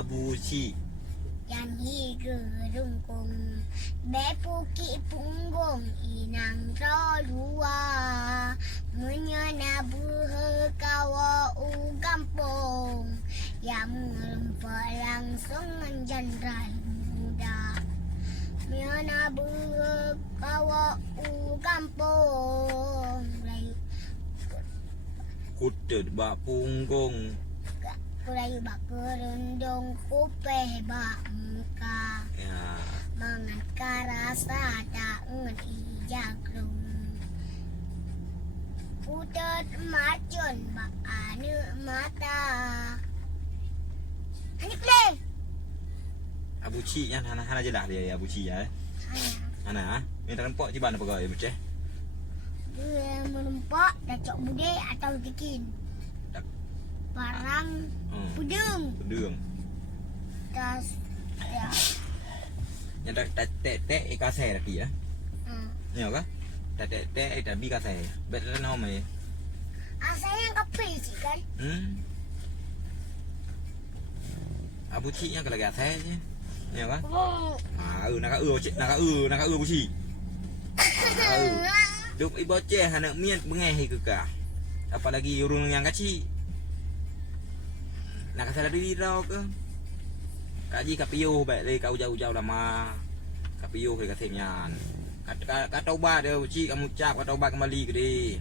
Abu Ci. Yang higerung kong bepuki punggung inang rolua menyana buhe kawa ugampong yang melempar langsung menjandrai muda menyana buhe kawa ugampong Kutut bak punggung. Kurayu bak kerendong kupeh bak muka Ya. mangan karasa tak ngerti jagrung Putut macun bak anu mata Hani play Abu Ci yang hana je dah dia Abu Ci ya. Hana minta rempok ciban apa kau macam? Dia merempak dacok bude atau bikin Parang pudung Pedung. Tas ya Yang tek ikan saya lagi ya. Ni apa? Tek dah bi ikan saya. Betul nama ni. Asanya kape sih kan Abu Ci yang kalau ikan saya je. Ni apa? Oh Nak Abu Ci. Duk ibu boceh anak mian bengeh ke kah. Apalagi urung yang kecil. Nak kasih diri tau ke? Kaji kapiyo baik le kau jauh-jauh lama. Kapiyo ke katanya. Kata ubat dia cik kamu cap kata ubat kembali ke dia.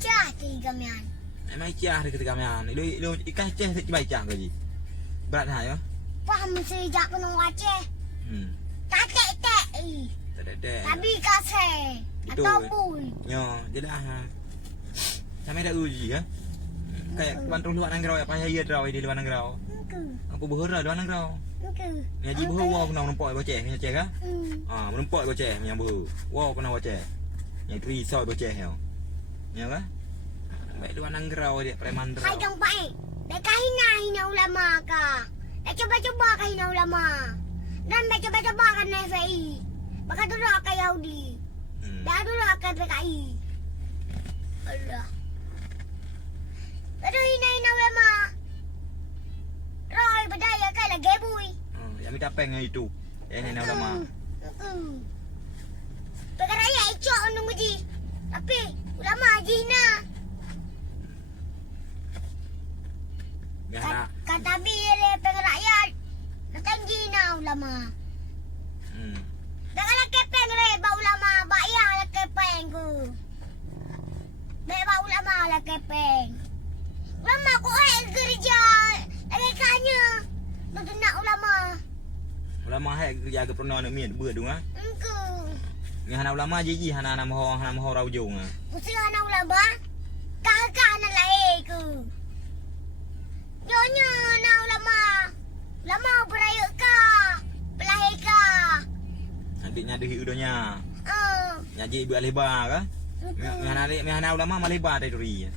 Cah tiga mian Memang cah dia ketika mian. Lu ikan cah baik cah ke ji. Berat ha ya. Paham sejak kena wajah Tak tek-tek Tak. Tapi kasih Betul. Ataupun Yo, jelah ha. Sampai dah uji ya. Kayak bantu luar nangrau apa ya draw di luar nangrau. Apa berhara luar nangrau. Ni haji berhara wow kena nampak boceh ni cek ah. Menempok boceh yang berhara. Wow kena boceh. Yang tri soy boceh ya. Ya kan? Baik luar nangrau dia preman draw. Hai dong baik Dah hina ulama kah Dah coba-coba kah hina ulama Dan dah coba-coba kan FAI Bakal dulu akan Yahudi Dah dulu akan PKI Allah Aduh hina ulama Roy berdaya kan lagi bui Yang minta peng itu. Yang ni ulama. Perkara raya icok nunggu ji Tapi ulama haji hina Yang nak. Kata bila pengrakyat Nak hina ulama Dah kalau kepeng le ba ulama ba ya lah kepeng ku. Baik ba ulama lah kepeng. Ulama ku kerja. Lagi kanya. Nak ulama. Ulama hai jaga pernah nak mian ber dong ah. Engku. Ni hana ulama ji hana nama rau jong ah. Usia anak ulama. Kakak anak lahir ku. Nyonya anak ulama. Ulama beraya ka. Belahir ka. Adiknya ada udonya. Nyaji ibu aleba ka? Engku. Mihana ulama maleba dari duri.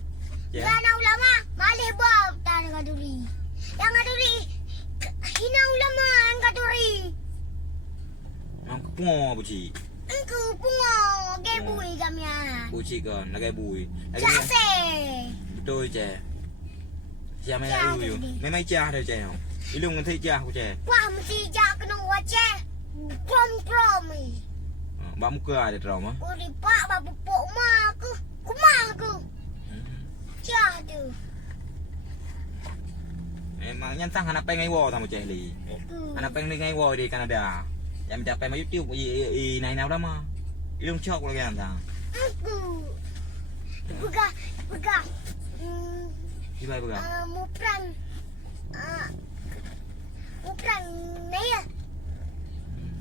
Ya. Anak ulama malih bab tak ngaduri. Yang ngaduri hina ulama yang ngaduri. Mang kepungo buci. Engku pungo gebui kamnya. Buci kan, nagai bui. Jase. Betul je. Siapa yang lalu yo? Memang cah dah cah. Ilung nanti cah ku cah. Wah mesti jak kena wajah. Prom ni. Bak muka ada trauma. Ku ripak babu pok mak aku. Kumah aku. Cah tu. Memang nyantang anak pengen wo sama cah li. Anak pengen ngai wo di Kanada. Yang minta pengen YouTube nai nau lama. Ilung cok lagi nyantang. Aku. Buka. Gimana buka? Muprang. Muprang ni ya.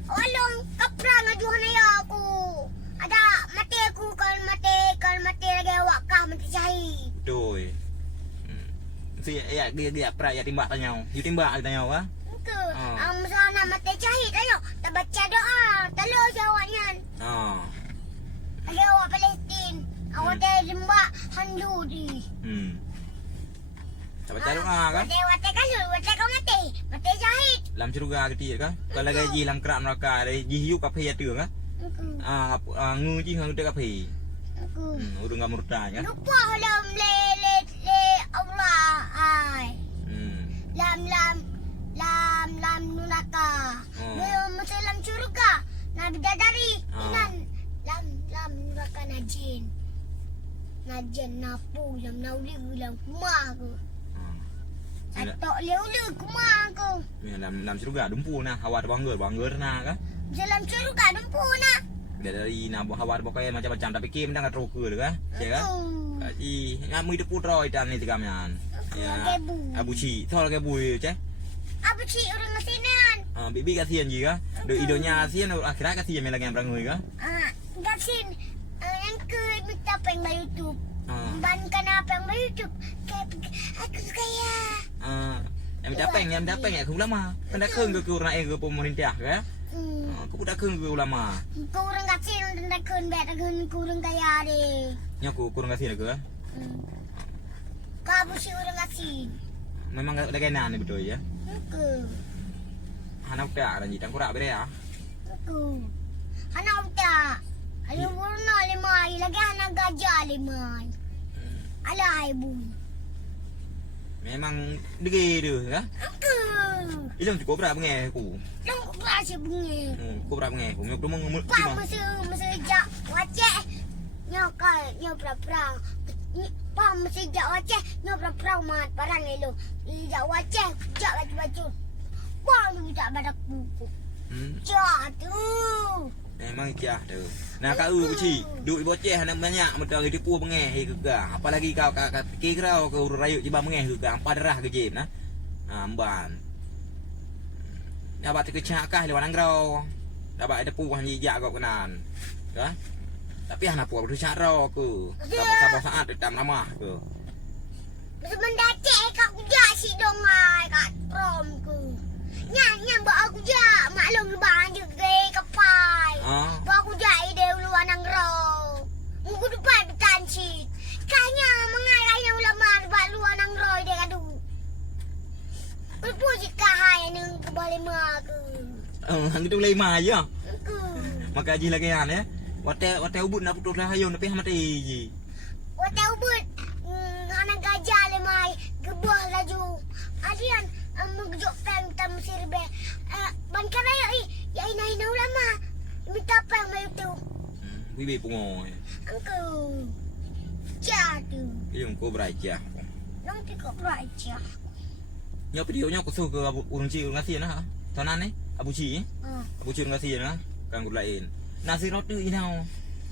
Olong kaprang ajuhan ya aku. Ada mati aku kalau mati lagi awak kah mati cahit. Betul. Si ya dia pra ya timbak tanya. You timbak tanya apa? Itu. Sana mati cahit ayo. Tak baca doa. Telur jawabnya. Lagi awak Palestin. Awak dah lembak handu di. Tak baca doa kan? Wate kalau wate kau mati. Mati cahit. Lam syurga kecil kan? Kalau gaji lam kerak neraka ada jihiu kape ya tu kan? Ngu ji hang dekat kape. Udah enggak murtad kan? Lupa dalam le Allah. kapai. Lam neraka. Masa lam syurga. Nabi Bidadari. Inan lam neraka najin. Najin napu lam nauli lam kumah ke. Atok leu kumah ke. Lam syurga dumpu nah hawa bangger nah kan. Masa lam syurga dumpu nah. Dari nak hawa pakai macam-macam tapi kim dah kat roker kan. Ya kan? Ngamu itu putra itan ni tigamnya. Ya. Abu Ci, tol ke bui je. Abu Ci orang ngasinan. Bibi kasihan juga. Do idonya kasihan akhirnya kasihan melagi yang berangui kan? Kasihan yang ke minta peng by YouTube. Ban kenapa yang by YouTube? Aku suka ya. Yang minta peng ya aku lama. Kan dah keng ke orang ke pemerintah kan? Aku dah keng ke ulama. Kau orang kasihan dan dah keng bet aku orang kaya deh. Nyaku kurang kasihan ke? Kau si orang kasihan. Memang dah kena ni betul ya? Aku. Anak tak dan jitang kurak beri ya? Aku. Anak tak. Ayo warna lemai lagi anak gajah lemai. Alai ibu. Memang degi tu ya? Aku. Ilmu cukup berapa ngeh aku? Yang aku rasa bunyi. Cukup berapa ngeh aku? Aku mau Pak masa jak wajah. Nyo pra-pra. Pak masa jak wajah. Nyo pra-pra mat parang elo. Jak wajah, jak baju-baju. Bang tu tak badak buku. Jak tu. Memang jah tu. Nah kau uci, duit boceh nak banyak betul itu pu mengeh ke ga. Apalagi kau kira kau rayu jiba mengeh ke ga. Ampa derah ke jib nah. Amban. Dapat kecakah lewan angrau. Dapat ada pu hanya kau kenan. Ya. Tapi anak pu betul cara ke. Sabar saat dalam lama ke. Mendacek kat kujak si dongai kat prom ke. Nyam buat aku jak maklum lebang je ke kapai. Buat aku jak ide uluan angrau. Muku depan betan si. Kanya mengai kaya ulama buat luan angrau ide kadu. Berpu jika hai neng kebalik mak ke. Hang itu lima aja. Ke. Maka haji lagi kan ya. Wate ubud nak putus lah hayun tapi mati je. Wate ubud anak gajah lemai gebuah laju. Adian mengejok peng tam sirbe. Ban kana ya ina ulama. Minta peng mai tu. Bibi pungo. Angku. Jadu. Yung ko beraja. Nang tiko raja. Nyo video nyo ko ke urang ci urang kasihan ha. Tanan ni Abu Ci. Abu Ci urang kasihan ha. Kang gud lain. Nasi roti inau.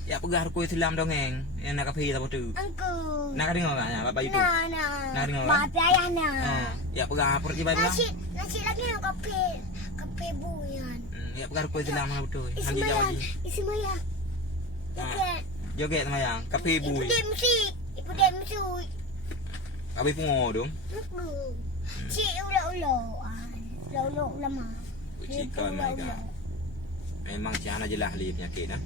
Ya pegar ko Islam dongeng. Yang nak kapi ta tu. Angku. Nak dengar tak ya bapak itu? Nak dengar. Bapak ayah na. Ya pegar pergi baik lah. Nasi lagi yang kape buyan. Ya pegar ko Islam betul. Hanji Ismail. jawaji. Ismail. Joget. Joget sama yang kapi bui. Ibu dem musik. Kapi pungo dong. Cik ulo-uloan. Ulo lama. Cik mai ga. Memang ciana jelah li penyakit dah.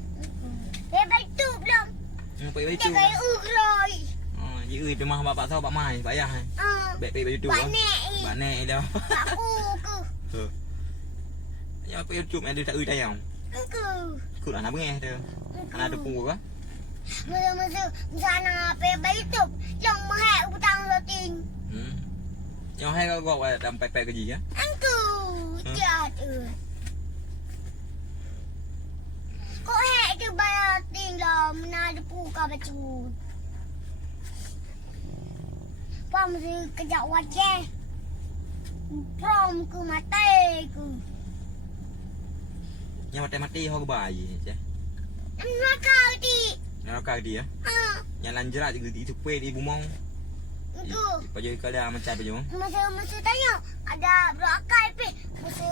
Bebal tu belum. Pergi Dia baju. kaya ugroi. Ji ui rumah bapak tahu pak mai, pak ayah. Baik pergi baju. Pak nek dah. Aku ke. Ya pergi YouTube ada tak ui tayang. Aku. Kut anak bengeh tu. Anak ada punggu ke? Masa sana bebal tu. Yang mahal utang roting. Yang hai kau gua dalam pepek kerja ya. Aku. Jahat. Kok hek tu bayar tinggal menada puka baju. Pam si kejak wajah. Prom ku mati ku. Yang mati-mati ho bayi je. Neraka di. Neraka dia. Yang lanjrak juga itu pe di bumong. Itu. Paju kala macam paju. Masa tanya ada berakai pe. Masa